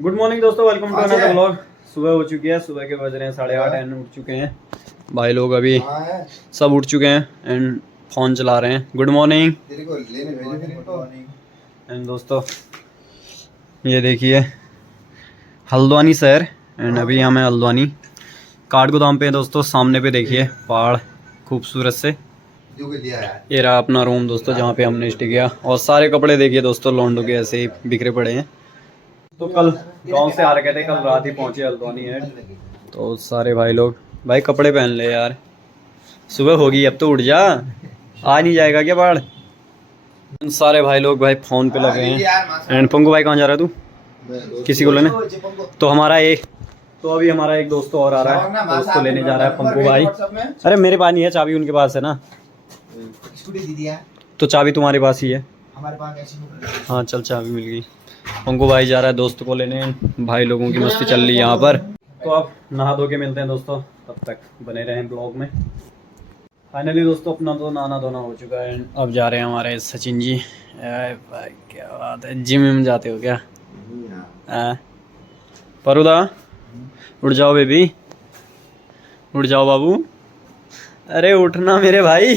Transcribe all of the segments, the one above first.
Good morning दोस्तों, welcome to another vlog. सुबह हो चुकी है, सुबह के बज रहे हैं 8:30 एंड उठ चुके हैं भाई लोग, अभी सब उठ चुके हैं एंड फ़ोन चला रहे हैं। Good morning. एंड दोस्तों ये देखिए हल्द्वानी शहर एंड अभी हम हैं हल्द्वानी काठगोदाम पे दोस्तों। सामने पे देखिए पहाड़ खूबसूरत से। ये रहा अपना रूम दोस्तों जहाँ पे हमने स्टे किया, और सारे कपड़े देखिए दोस्तों लॉन्डो के ऐसे ही बिखरे पड़े हैं। तो कल गांव से आ रखे थे, कल रात ही पहुंचे हल्द्वानी है। तो सारे भाई लोग भाई कपड़े पहन ले यार, सुबह होगी अब तो उठ जा, आ नहीं जाएगा क्या बाढ़। सारे भाई लोग भाई फोन पे लगे हैं। एंड पंकु भाई कहाँ जा रहा है तू? किसी को लेने? तो हमारा एक अभी हमारा एक दोस्त और आ रहा है, तो उसको लेने जा रहा है पंकु भाई। अरे मेरे पास नहीं है चाबी, उनके पास है ना। तो चाबी तुम्हारे पास ही है? हमारे पास। हाँ चल चाबी मिल गई। पंकु भाई जा रहा है दोस्त को लेने। भाई लोगों की मस्ती चल रही है यहाँ पर। तो अब नहा धो के मिलते हैं दोस्तों, तब तक बने रहें ब्लॉग में। फाइनली दोस्तों अपना तो नहाना धोना हो चुका है। अब जा रहे हैं हमारे सचिन जी। भाई क्या बात है, जिम में जाते हो क्या? परुदा उठ जाओ बेबी, उठ जाओ बाबू। अरे उठना मेरे भाई,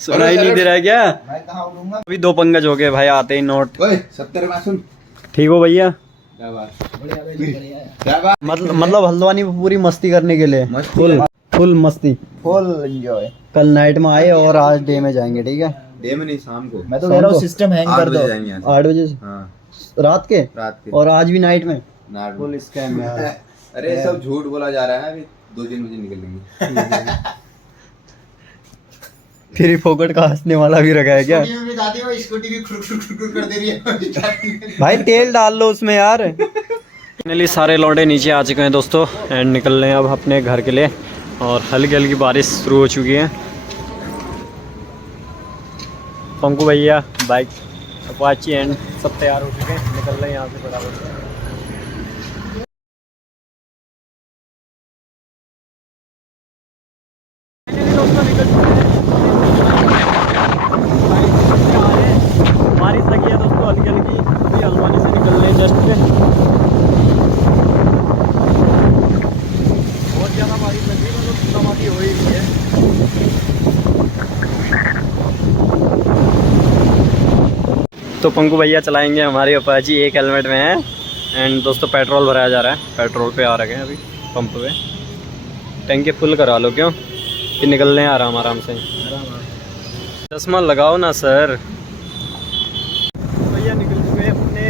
सुनाई नहीं दे रहा है क्या? अभी 2 पंकज हो गए भाई, आते ही नोट 70 में सुन। ठीक हो भैया? मतलब हल्द्वानी पूरी मस्ती करने के लिए फुल मस्ती, फुल एंजॉय। कल नाइट में आए और आज डे में जाएंगे। ठीक है, डे में नहीं, शाम को। मैं तो कह रहा हूँ सिस्टम हैंग कर दो। 8 बजे रात के और आज भी नाइट में फुल स्कैम यार। अरे सब झूठ बोला जा रहा है, अभी 2-3 बजे निकलेंगे। फिर फोकट का हंसने वाला भी रखा है क्या? स्कूटी भी खुर कर दे रही है। भाई तेल डाल लो उसमें यार। फाइनली सारे लौंडे नीचे आ चुके हैं दोस्तों एंड निकल रहे हैं अब अपने घर के लिए। और हल्की हल्की बारिश शुरू हो चुकी है। पंकु भैया बाइक अपाची एंड सब तैयार हो चुके हैं, निकल रहे हैं यहाँ से बराबर। बारिश लगी है दोस्तों हल्की हल्की, अभी हल्द्वानी से निकल रहे हैं जस्ट पे। बहुत ज़्यादा बारिश लगी है, मतलब बूंदाबांदी हो ही रही है। तो पंकु भैया चलाएंगे हमारी अपाची, एक हेलमेट में है। एंड दोस्तों पेट्रोल भराया जा रहा है, पेट्रोल पे आ रखे हैं अभी पंप पे। टैंकी फुल करा लो क्यों, कि निकलने आ रहा आराम से। चश्मा लगाओ ना सर। भैया निकल चुके अपने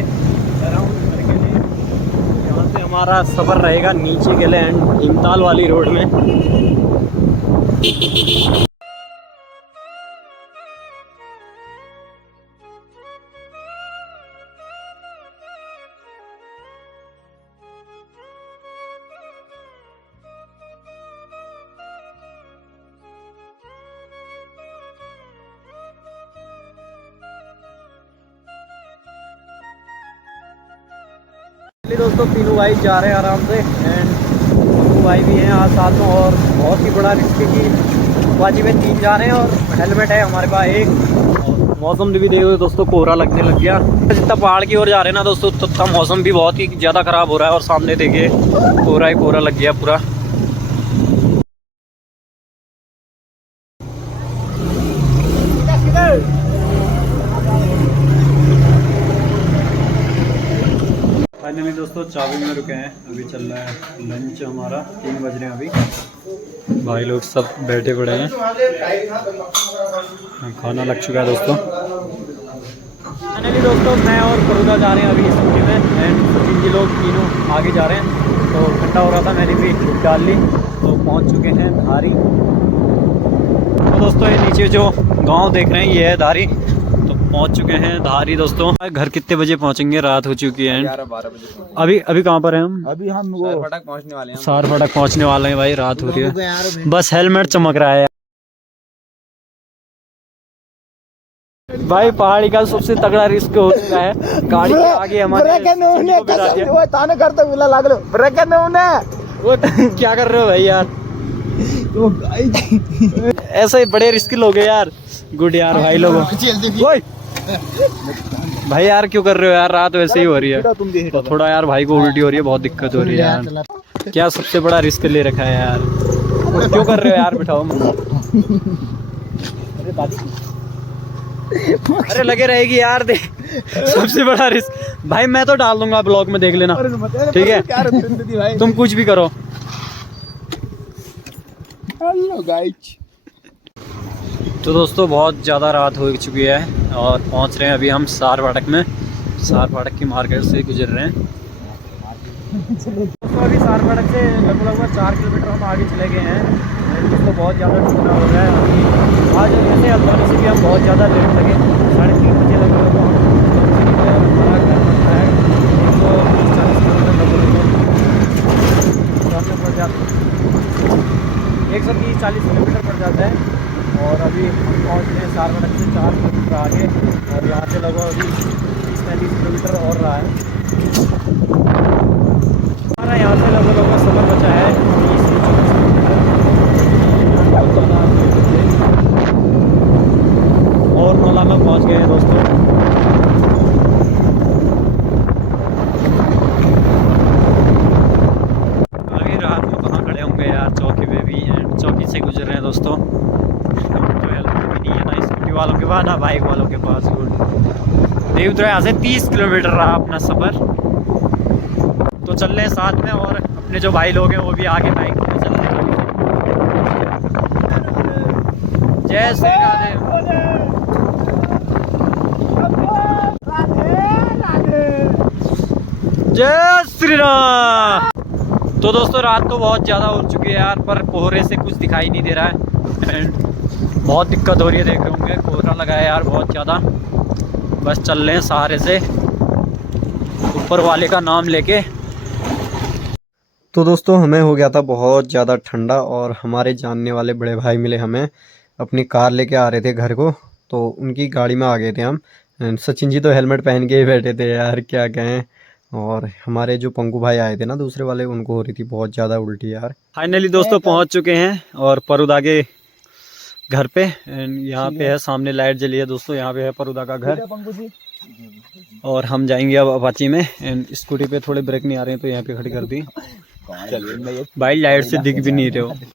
अराउंड घर के लिए। यहाँ से हमारा सफ़र रहेगा नीचे के लिए एंड इमताल वाली रोड में। दोस्तों तीनों भाई जा रहे हैं आराम से एंड पंकु भाई भी हैं आज साथ में। और बहुत ही बड़ा रिस्क की बाजी में 3 जा रहे हैं और हेलमेट है हमारे पास एक। और मौसम भी देखो दोस्तों, कोहरा लगने लग गया। जितना पहाड़ की ओर जा रहे हैं ना दोस्तों, तो मौसम भी बहुत ही ज़्यादा ख़राब हो रहा है। और सामने देखिए कोहरा ही कोहरा लग गया पूरा। फाइनली दोस्तों चाबी में रुके हैं, अभी चल रहा है लंच हमारा। 3 बज रहे हैं अभी, भाई लोग सब बैठे पड़े हैं, खाना लग चुका है दोस्तों। फाइनली दोस्तों मैं और परुदा जा रहे हैं अभी स्कूटी में एंड सचिन जी लोग तीनों आगे जा रहे हैं। तो ठंडा हो रहा था, मैंने भी छुप डाल ली। तो पहुंच चुके हैं धारी। तो दोस्तों ये नीचे जो गाँव देख रहे हैं ये है धारी। पहुंच चुके हैं धारी दोस्तों। घर कितने बजे पहुंचेंगे? रात हो चुकी है। 11-12 बजे। अभी कहाँ पर हैं हम? अभी हम वो सार फाटक पहुंचने वाले हैं। सार फाटक पहुंचने वाले हैं भाई, रात हो रही है। बस हेलमेट चमक रहा है भाई। पहाड़ी का सबसे तगड़ा रिस्क हो चुका है। गाड़ी के आगे हमारे वो क्या कर रहे हो भाई यार? ऐसे बड़े रिस्क लोगे यार। गुड यार भाई लोगों। भाई यार क्यों कर रहे हो यार, रात वैसे ही हो रही है तुम भी तो थोड़ा यार भाई को उल्टी हो रही है, बहुत दिक्कत हो रही है यार। क्या सबसे बड़ा रिस्क ले रखा है यार, क्यों कर रहे हो यार, बिठाओ। अरे लगे रहेगी यार, देख सबसे बड़ा रिस्क भाई, मैं तो डाल दूंगा ब्लॉग में, देख लेना ठीक है। भाई तुम कुछ भी करो। Hello guys. तो दोस्तों बहुत ज़्यादा रात हो चुकी है और पहुंच रहे हैं अभी हम सार फाटक में। सार फाटक की मार्केट से गुजर रहे हैं। तो अभी सार फाटक से लगभग 4 किलोमीटर हम आगे चले गए हैं। तो बहुत ज़्यादा ठंडा हो गया है अभी। आज वैसे अल्मोड़ा से भी हम बहुत ज़्यादा लेट लगे, 3:30 बजे लगे तो हमारा घर पड़ता है 140 किलोमीटर पड़ जाता है, 130-40 किलोमीटर पड़ जाता है। और अभी हम पहुँच गए हैं सार फाटक से 4 किलोमीटर आगे, और यहाँ से लगभग अभी 30-35 किलोमीटर और रहा है हमारा। यहाँ से लगभग सफ़र बचा है 30-24 और नौला में पहुँच गए हैं दोस्तों। अभी रात को कहाँ खड़े होंगे यार, चौकी पे भी हैं, चौकी से गुजर रहे हैं दोस्तों। तो हेलमेट भी नहीं है ना स्कूटी वालों के पास ना बाइक वालों के पास। देवद्रा यहाँ से 30 किलोमीटर रहा अपना सफ़र। तो चल रहे हैं साथ में, और अपने जो भाई लोग हैं वो भी आगे बाइक में चल रहे हैं। जय श्री राधे। जय श्री राम। तो दोस्तों रात तो बहुत ज़्यादा हो चुकी है यार, पर कोहरे से कुछ दिखाई नहीं दे रहा है एंड बहुत दिक्कत हो रही है, देख रहे होंगे कोहरा लगा है यार बहुत ज़्यादा। बस चल रहे हैं सहारे से ऊपर वाले का नाम लेके। तो दोस्तों हमें हो गया था बहुत ज़्यादा ठंडा, और हमारे जानने वाले बड़े भाई मिले हमें, अपनी कार लेके आ रहे थे घर को, तो उनकी गाड़ी में आ गए थे हम। एंड सचिन जी तो हेलमेट पहन के ही बैठे थे यार, क्या कहें। और हमारे जो पंकु भाई आए थे ना दूसरे वाले, उनको हो रही थी बहुत ज़्यादा उल्टी यार। फाइनली दोस्तों पहुंच चुके हैं और परुदा के घर पे। एंड यहाँ पे है सामने लाइट जली है दोस्तों, यहाँ पे है परुदा का घर। और हम जाएंगे अब अपाची में। एंड स्कूटी पे थोड़े ब्रेक नहीं आ रहे हैं तो यहाँ पे खड़ी कर दी भाई, लाइट से दिख भी नहीं रहे हो।